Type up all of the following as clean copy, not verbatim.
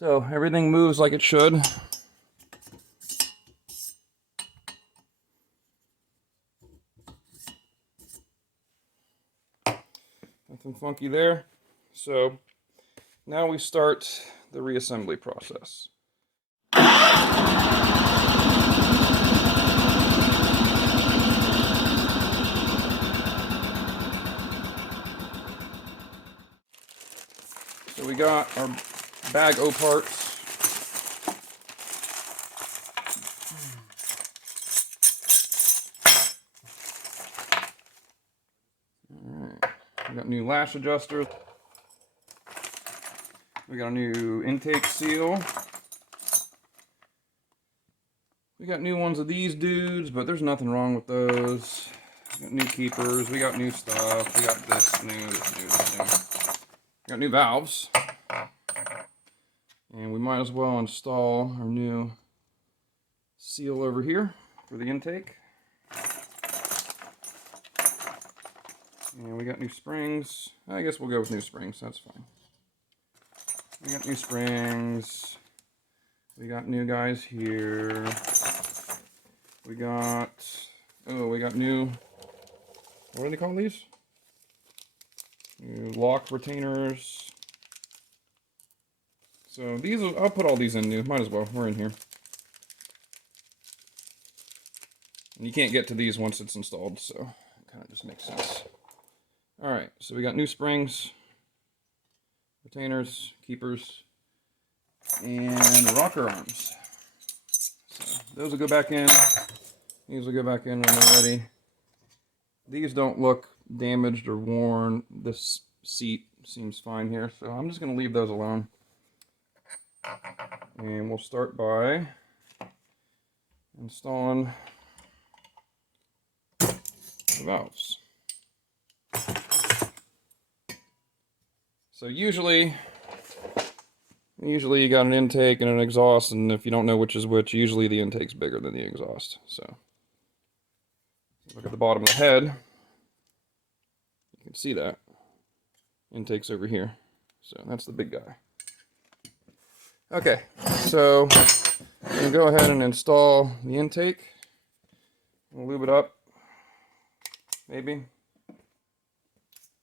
So everything moves like it should. Nothing funky there. So now we start the reassembly process. So we got our bag O parts. Alright, we got new lash adjusters. We got a new intake seal. We got new ones of these dudes, but there's nothing wrong with those. We got new keepers, we got new stuff, we got this new, this new, this new. We got new valves. And we might as well install our new seal over here for the intake. And we got new springs. I guess we'll go with new springs, that's fine. We got new springs. We got new guys here. We got new, what do they call these? New lock retainers. So these, I'll put all these in new, might as well, we're in here. And you can't get to these once it's installed, so it kind of just makes sense. Alright, so we got new springs, retainers, keepers, and rocker arms. So those will go back in. These will go back in when they're ready. These don't look damaged or worn. This seat seems fine here, so I'm just going to leave those alone. And we'll start by installing the valves. So usually you got an intake and an exhaust, and if you don't know which is which, usually the intake's bigger than the exhaust. So look at the bottom of the head. You can see that. Intake's over here. So that's the big guy. Okay, so I'm going to go ahead and install the intake. We'll lube it up. Maybe.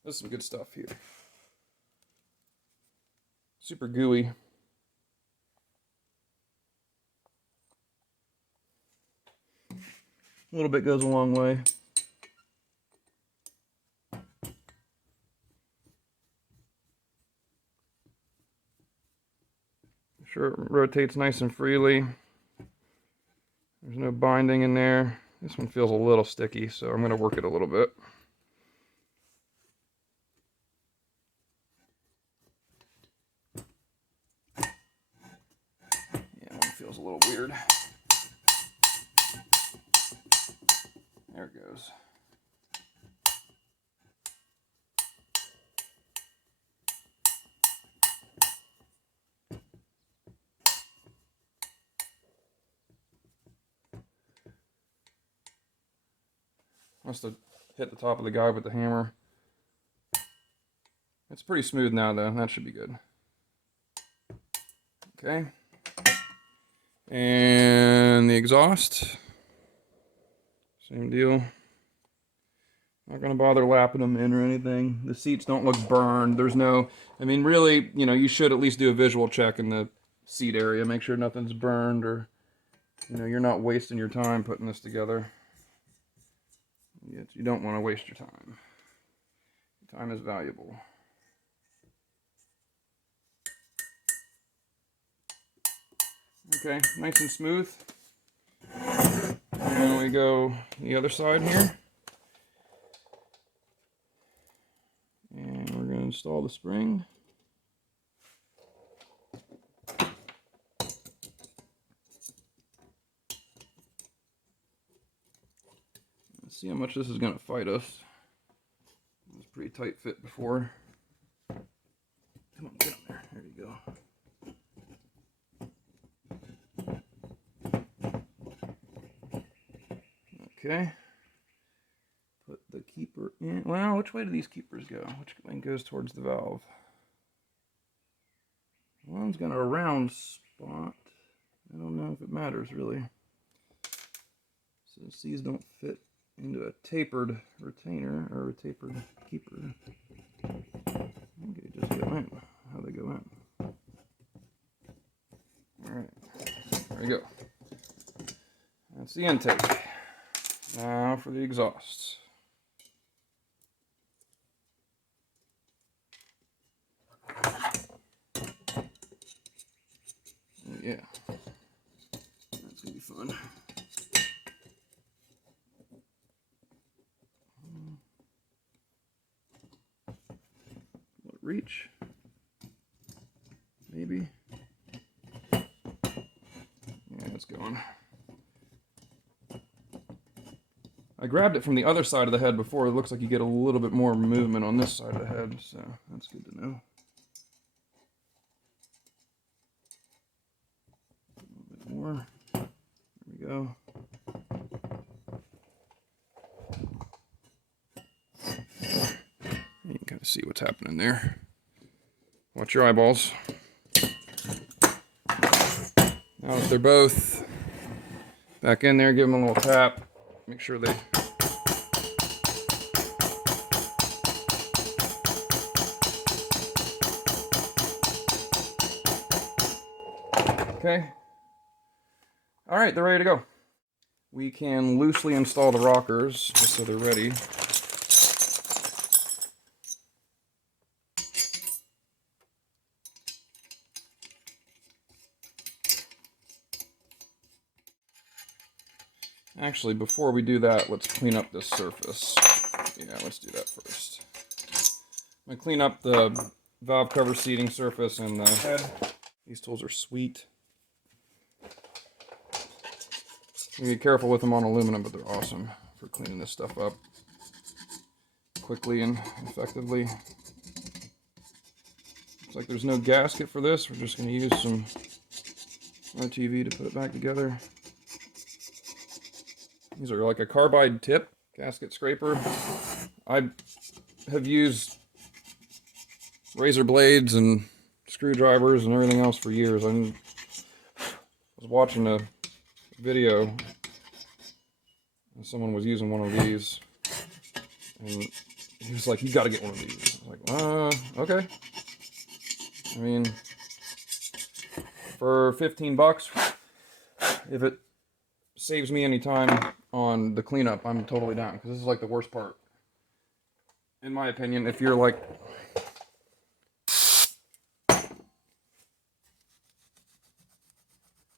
There's some good stuff here. Super gooey. A little bit goes a long way. Sure, it rotates nice and freely. There's no binding in there. This one feels a little sticky, so I'm going to work it a little bit. Yeah, that one feels a little weird. There it goes. Must have hit the top of the guide with the hammer. It's pretty smooth now though, that should be good. Okay. And the exhaust. Same deal. Not going to bother lapping them in or anything. The seats don't look burned. There's no, I mean really, you know, you should at least do a visual check in the seat area. Make sure nothing's burned or, you know, you're not wasting your time putting this together. You don't want to waste your time. Time is valuable. Okay, nice and smooth. And we go the other side here. And we're going to install the spring. Let's see how much this is going to fight us. It was a pretty tight fit before. Come on, get on there. There you go. Okay. Put the keeper in. Well, which way do these keepers go? Which one goes towards the valve? Well, mine's got a round spot. I don't know if it matters really. So these don't fit into a tapered retainer or a tapered keeper. Okay, just go in. How they go in. Alright, there we go. That's the intake. Now for the exhausts. Yeah, that's gonna be fun. Will it reach? Maybe. Yeah, it's going. I grabbed it from the other side of the head before. It looks like you get a little bit more movement on this side of the head, so that's good to know. A little bit more. There we go. You can kind of see what's happening there. Watch your eyeballs. Now if they're both back in there, give them a little tap. Make sure they... Okay. All right, they're ready to go. We can loosely install the rockers just so they're ready. Actually, before we do that, let's clean up this surface. Yeah, let's do that first. I'm going to clean up the valve cover seating surface and the head. These tools are sweet. You be careful with them on aluminum, but they're awesome for cleaning this stuff up quickly and effectively. Looks like there's no gasket for this. We're just going to use some RTV to put it back together. These are like a carbide tip gasket scraper. I have used razor blades and screwdrivers and everything else for years. I was watching a video and someone was using one of these and he was like, you got to get one of these. I was like, okay. I mean, for 15 bucks, if it saves me any time on the cleanup, I'm totally down, because this is like the worst part, in my opinion. If you're like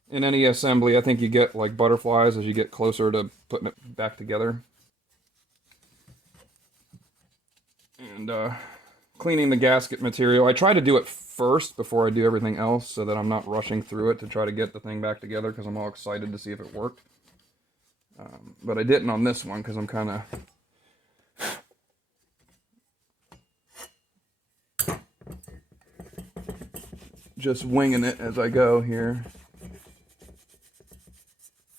in any assembly, I think you get like butterflies as you get closer to putting it back together. And cleaning the gasket material, I try to do it first before I do everything else so that I'm not rushing through it to try to get the thing back together, because I'm all excited to see if it worked. But I didn't on this one because I'm kind of just winging it as I go here.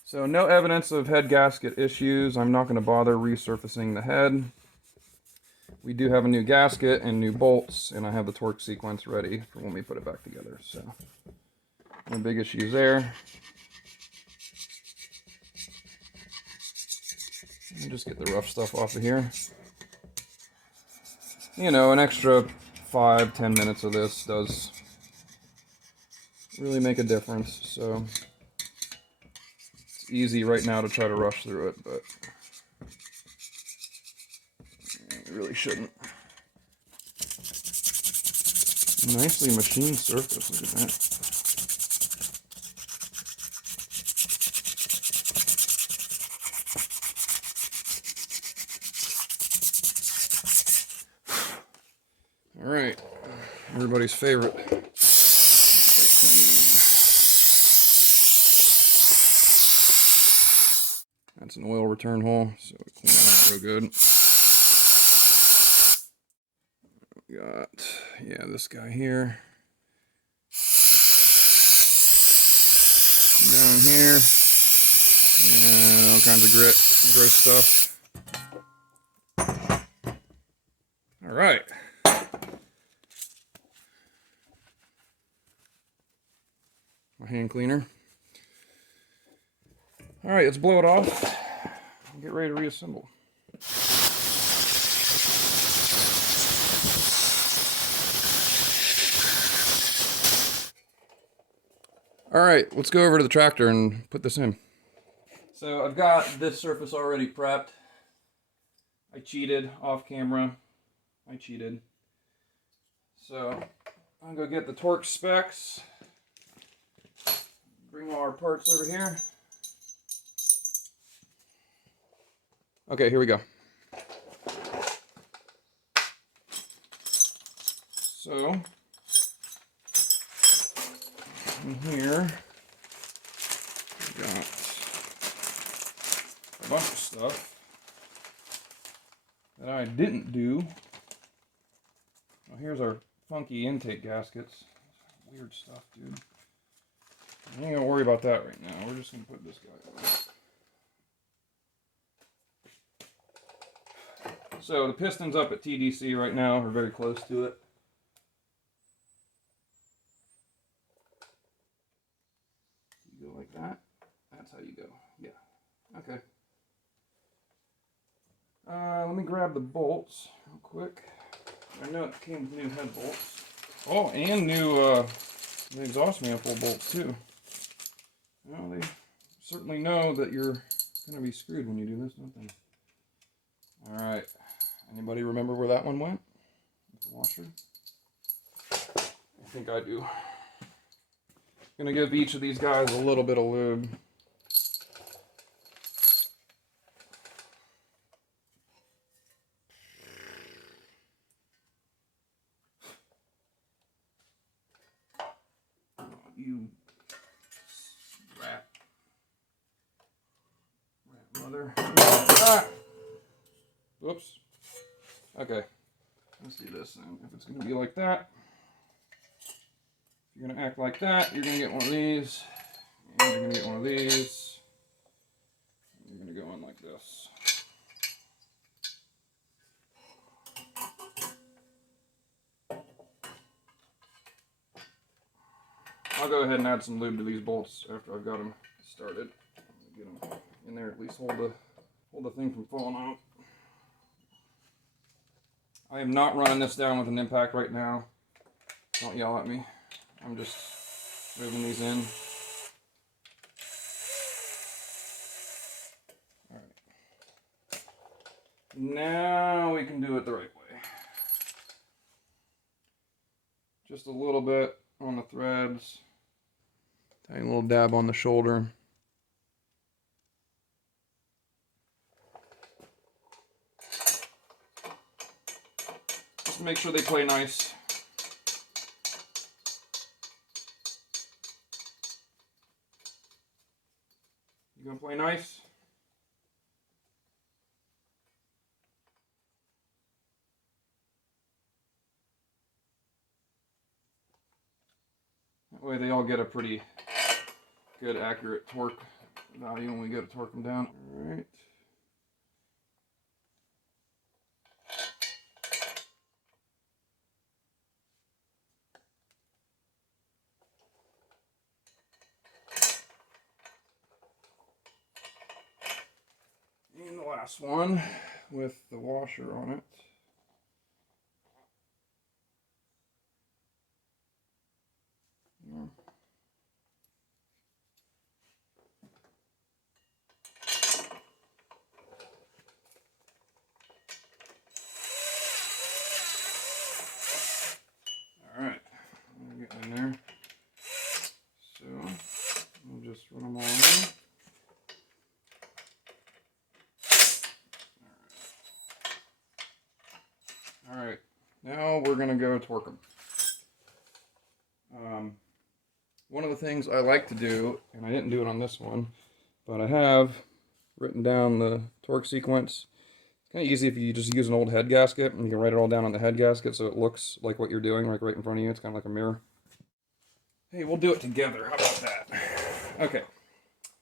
So no evidence of head gasket issues. I'm not going to bother resurfacing the head. We do have a new gasket and new bolts, and I have the torque sequence ready for when we put it back together. So no big issues there. And just get the rough stuff off of here. You know, an extra 5-10 minutes of this does really make a difference. So it's easy right now to try to rush through it, but we really shouldn't. Nicely machined surface, look at that. All right, everybody's favorite. That's an oil return hole, so we clean that out real good. We got, yeah, this guy here. Down here. Yeah, all kinds of gross stuff. All right. my hand cleaner. All right, let's blow it off and get ready to reassemble. All right, let's go over to the tractor and put this in. So I've got this surface already prepped. I cheated off camera. I cheated. So I'm gonna go get the torque specs. Bring all our parts over here. Okay, here we go. So in here we got a bunch of stuff that I didn't do. Well, here's our funky intake gaskets. Weird stuff, dude. I ain't gonna worry about that right now. We're just gonna put this guy on. So the piston's up at TDC right now. We're very close to it. You go like that. That's how you go. Yeah. Okay. Let me grab the bolts real quick. I know it came with new head bolts. Oh, and new the exhaust manifold bolts too. Well, they certainly know that you're going to be screwed when you do this, don't they? Alright. Anybody remember where that one went? The washer? I think I do. I'm going to give each of these guys a little bit of lube. Oh, you rat mother. Ah! Whoops. Okay. Let's do this then. If it's going to be like that, if you're going to act like that, you're going to get one of these, and you're going to get one of these, and you're going to go in like this. I'll go ahead and add some lube to these bolts after I've got them started. Get them in there, at least hold the thing from falling out. I am not running this down with an impact right now. Don't yell at me. I'm just moving these in. Alright. Now we can do it the right way. Just a little bit on the threads. Tiny little dab on the shoulder. Just make sure they play nice. You gonna play nice? That way they all get a pretty good, accurate torque value when we go to torque them down. All right. And the last one with the washer on it. Yeah. Alright, I'm getting in there. So, we'll just run them all in. Alright, now we're going to go torque them. One of the things I like to do, and I didn't do it on this one, but I have written down the torque sequence. It's kind of easy if you just use an old head gasket, and you can write it all down on the head gasket so it looks like what you're doing, like right in front of you. It's kind of like a mirror. Hey, we'll do it together. How about that? Okay,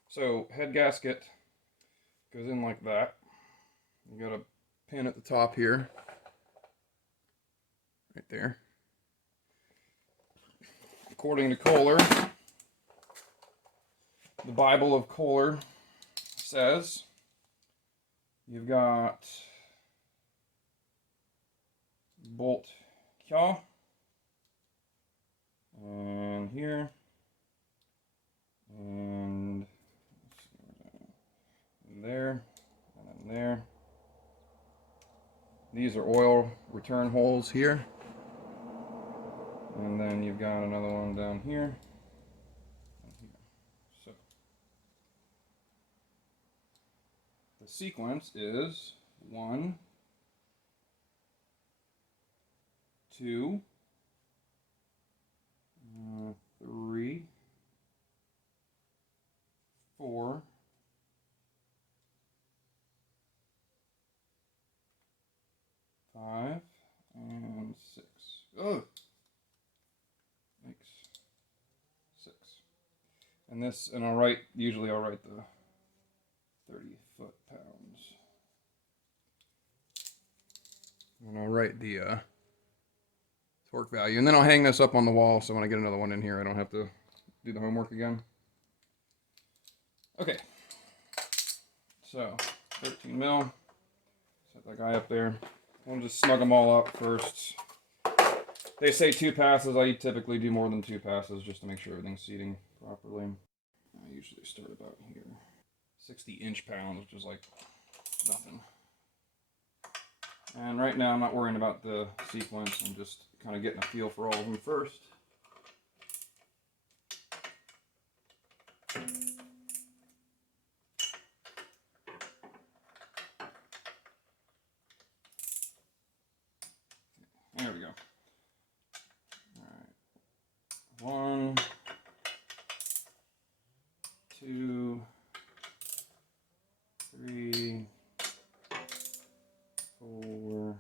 so head gasket goes in like that. You got a pin at the top here. Right there. According to Kohler, the Bible of Kohler says you've got bolt here and here and there and there. These are oil return holes here, and then you've got another one down here. So the sequence is 1, 2, 3, 4, 5, and 6. Oh, makes 6. And this, and usually I'll write the 30 foot-pounds. And I'll write the torque value. And then I'll hang this up on the wall so when I get another one in here, I don't have to do the homework again. Okay. So, 13 mil. Set that guy up there. We'll just snug them all up first. They say 2 passes. I typically do more than 2 passes just to make sure everything's seating properly. I usually start about here. 60 inch-pounds, which is like nothing. And right now I'm not worrying about the sequence. I'm just kind of getting a feel for all of them first. There we go. All right. 1, 2, 3, 4.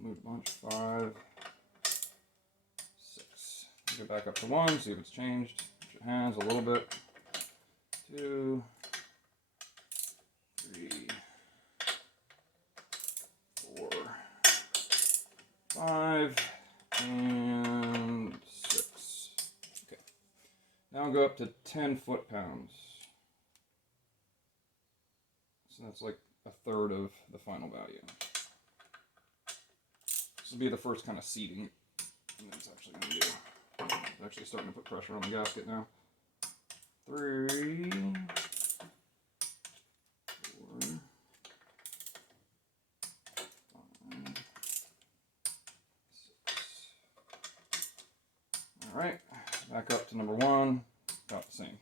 Move a bunch. 5, 6. Go back up to 1. See if it's changed. Put your hands a little bit. 2, 3, 4, 5, and 6. Okay. Now I'll go up to 10 foot-pounds. So that's like a third of the final value. This will be the first kind of seating. And it's actually going to do. It's actually starting to put pressure on the gasket now. 3, 4, 5, 6. All right, back up to number 1, about the same.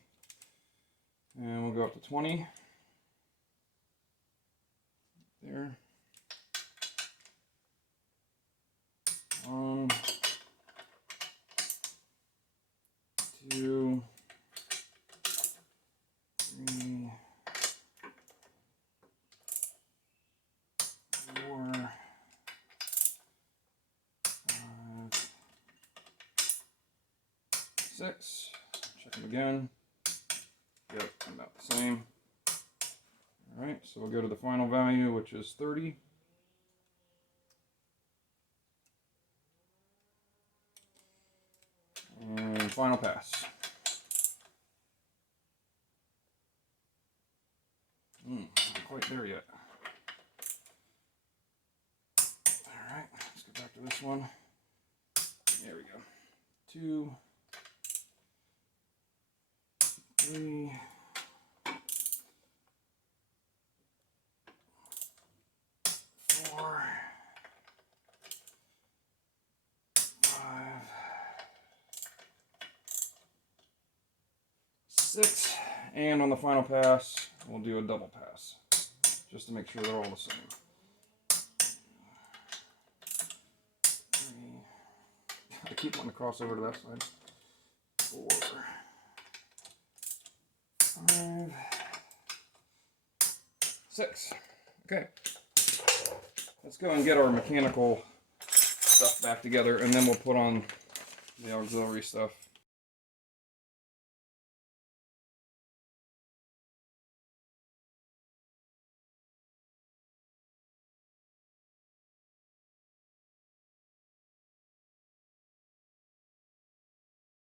And we'll go up to 20. There. 1, 2, 3, 4, 5, 6. Check them again. Yep, about the same. All right, so we'll go to the final value, which is 30. And final pass. Not quite there yet. All right, let's go back to this one. There we go. 2, 3, 4, 5, 6, and on the final pass, we'll do a double pass, just to make sure they're all the same. 3, I keep wanting to cross over to that side. 4, 5, 6. Okay. Let's go and get our mechanical stuff back together, and then we'll put on the auxiliary stuff.